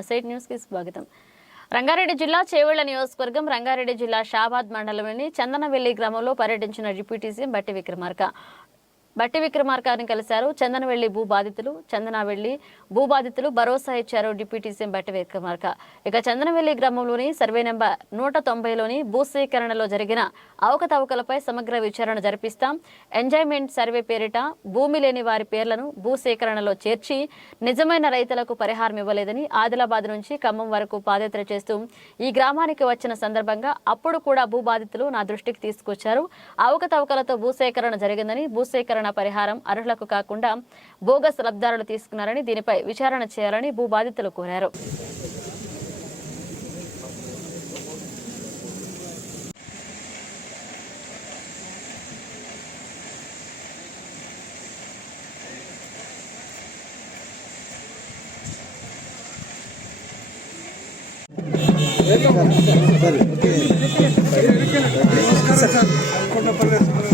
ఎస్ఐట్ న్యూస్కి స్వాగతం. రంగారెడ్డి జిల్లా చేవెళ్ళ నియోజకవర్గం రంగారెడ్డి జిల్లా షాబాద్ మండలంలోని చందనవెల్లి గ్రామంలో పర్యటించిన డిప్యూటీ సీఎం బట్టి విక్రమార్క. బట్టి విక్రమార్కని కలిశారు. చందనవెల్లి భూ బాధితులు చందనవెల్లి భూ బాధితులు భరోసా ఇచ్చారు డిప్యూటీ సీఎం బట్టి విక్రమార్క. ఇక చందనవెల్లి గ్రామంలోని సర్వే నెంబర్ నూట తొంభైలోని భూసేకరణలో జరిగిన అవకతవకలపై సమగ్ర విచారణ జరిపిస్తాం. ఎంజాయ్మెంట్ సర్వే పేరిట భూమి లేని వారి పేర్లను భూ సేకరణలో చేర్చి నిజమైన రైతులకు పరిహారం ఇవ్వలేదని ఆదిలాబాద్ నుంచి ఖమ్మం వరకు పాదయాత్ర చేస్తూ ఈ గ్రామానికి వచ్చిన సందర్భంగా అప్పుడు కూడా భూ బాధితులు నా దృష్టికి తీసుకొచ్చారు. అవకతవకలతో భూసేకరణ జరిగిందని భూసేకరణ పరిహారం అర్హులకు కాకుండా బోగస్ లబ్ధారులు తీసుకున్నారని దీనిపై విచారణ చేయాలని భూ బాధితులు కోరారు. అరే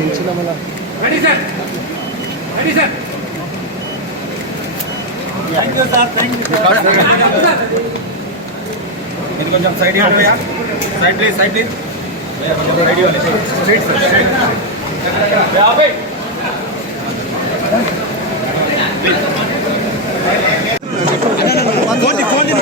దించిన మళ్ళా రెడీ సార్ రెడీ సార్ ఇది కొంచెం side side please side please కొంచెం సైడ్ ఇవ్వాలి. స్ట్రైట్ సార్ యాభై ఫోన్ కింద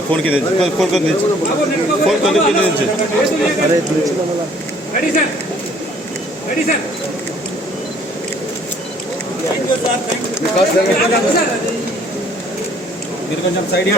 ఫోన్ కింద. ఫోన్ కింద రెడీ సార్ రెడీ సార్ మీరు కొంచెం సైడ్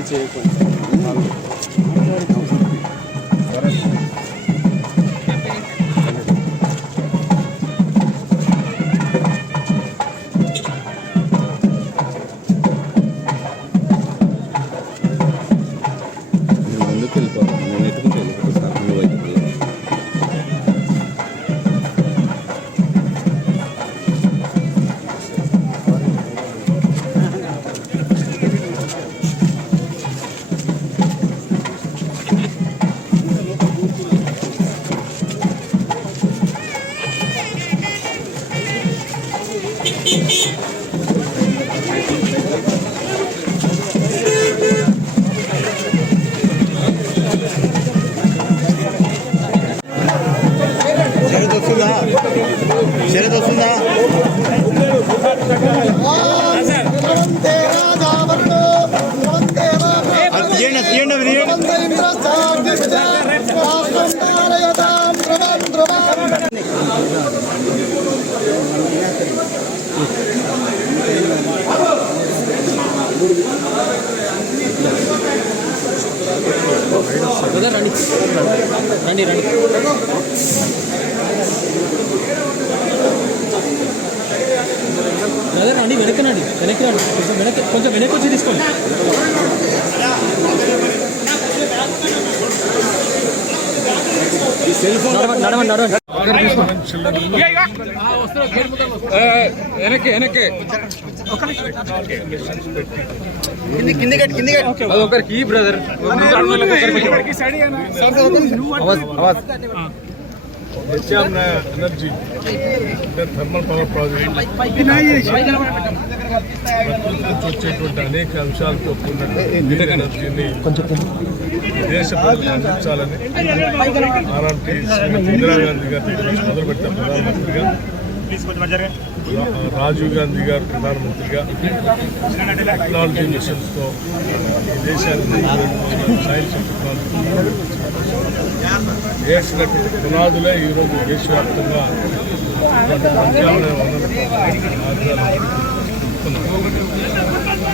に強い子に。రండి. రండి రండి. బ్రదర్ రండి వెనకనండి వెనక్కి రండి. కొంచెం వెనక్ కొంచెం వెనక్కి వచ్చి తీసుకోండి. వెనక్కి వెనక్కి. ఒకరికి బ్రదర్ ప్రత్యామ్నాయ ఎనర్జీ థర్మల్ పవర్ ప్రాజెక్ట్ ప్రకృతి వచ్చేటువంటి అనేక అంశాలతో కూడిన ఎనర్జీని దేశ ప్రజలకు అందించాలని ఆనాటి ఇందిరాగాంధీ గారి నుంచి మొదలుపెట్టిన ప్రధానమంత్రిగా రాజీవ్ గాంధీ గారు ప్రధానమంత్రిగా టెక్నాలజీ మిషన్స్తో ఈ దేశాన్ని సైన్స్ టెక్నాలజీ వేసినటువంటి పునాదులే ఈరోజు దేశవ్యాప్తంగా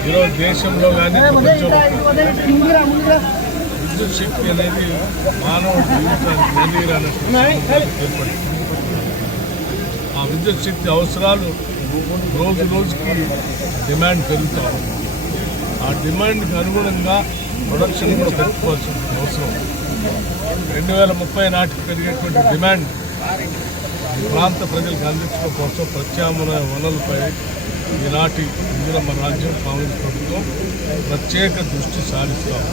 ఈరోజు దేశంలో కానీ ప్రపంచంలో విద్యుత్ శక్తి అనేది మానవ జీవితానికి వెలుగురానటువంటి ఏర్పడింది విద్యుత్ శక్తి అవసరాలు రోజు రోజుకి డిమాండ్ పెరుగుతూ ఆ డిమాండ్కి అనుగుణంగా ప్రొడక్షన్ కూడా పెట్టుకోవాల్సిన అవసరం రెండు వేల ముప్పై నాటికి పెరిగేటువంటి డిమాండ్ ఈ ప్రాంత ప్రజలకు అందించడం కోసం ప్రత్యామ్నాయ వనరులపై ఈనాటి ఇందిరమ్మ రాజ్యం కాంగ్రెస్ ప్రభుత్వం ప్రత్యేక దృష్టి సారిస్తాం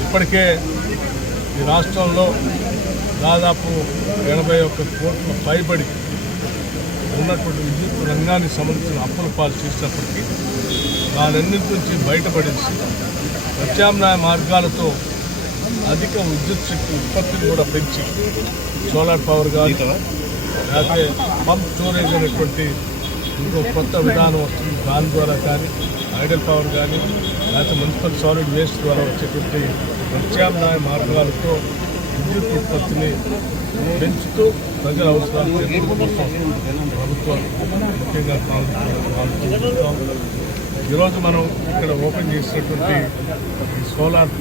ఇప్పటికే ఈ రాష్ట్రంలో దాదాపు ఎనభై ఒక్క కోట్ల పైబడి ఉన్నటువంటి విద్యుత్ రంగానికి సంబంధించిన అప్పుల పాలు చేసినప్పటికీ దానన్నింటి నుంచి బయటపడేసి ప్రత్యామ్నాయ మార్గాలతో అధిక విద్యుత్ శక్తి ఉత్పత్తిని కూడా పెంచి సోలార్ పవర్ కానీ లేకపోతే పంప్ స్టోరేజ్ అనేటువంటి ఇంకో కొత్త విధానం వస్తుంది. దాని ద్వారా కానీ ఐడల్ పవర్ కానీ లేకపోతే మున్సిపల్ సాలిడ్ వేస్ట్ ద్వారా వచ్చేటువంటి ప్రత్యామ్నాయ మార్గాలతో విద్యుత్ ఉత్పత్తిని పెంచుతూ ప్రజల అవసరాలు తీర్చడం ముఖ్యంగా ఈరోజు మనం ఇక్కడ ఓపెన్ చేసినటువంటి సోలార్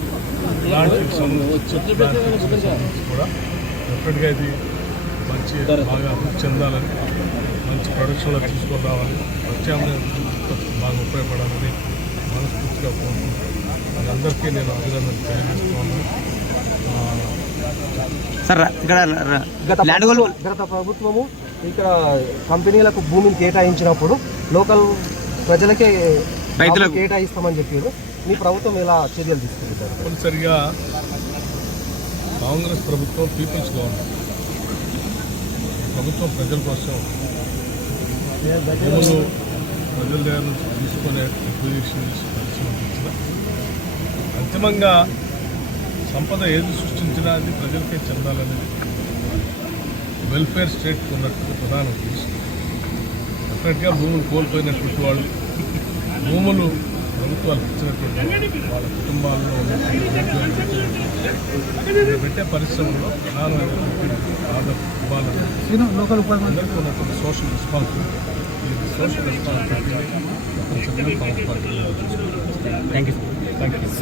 ప్లాంట్కి సంబంధించి కూడా డెఫినెట్గా ఇది మంచి బాగా అభివృద్ధి చెందాలని మంచి ప్రొడక్షన్లో తీసుకురావాలని ప్రత్యామ్నాయ బాగా ఉపయోగపడాలని మనస్ఫూర్తిగా కోరుకుంటున్నాను అందరికీ నేను అభినందనలు తెలియజేస్తున్నాను. సార్ ఇక్కడ గత ప్రభుత్వం- గత ప్రభుత్వము ఇక్కడ కంపెనీలకు భూమిని కేటాయించినప్పుడు లోకల్ ప్రజలకే రైతులకు. కేటాయిస్తామని చెప్పారు మీ ప్రభుత్వం ఎలా చర్యలు తీసుకుంటారు తప్పనిసరిగా కాంగ్రెస్ ప్రభుత్వం పీపుల్స్ గవర్నమెంట్ ప్రభుత్వం ప్రజల కోసం భూములు ప్రజల దగ్గర నుంచి తీసుకునే చేసి అంతిమంగా సంపద ఏది సృష్టించినా అది ప్రజలకే చెందాలనేది వెల్ఫేర్ స్టేట్ ఉన్నట్టు ప్రధాన ఉద్దేశం. డెఫినెట్గా భూములు కోల్పోయినటువంటి వాళ్ళు భూములు ప్రభుత్వాలు ఇచ్చినటువంటి వాళ్ళ కుటుంబాల్లో పెట్టే పరిశ్రమలో ప్రధానమైనటువంటి ఉన్నటువంటి సోషల్ రెస్పాన్సిబిలిటీ ఈ social party thank you thank you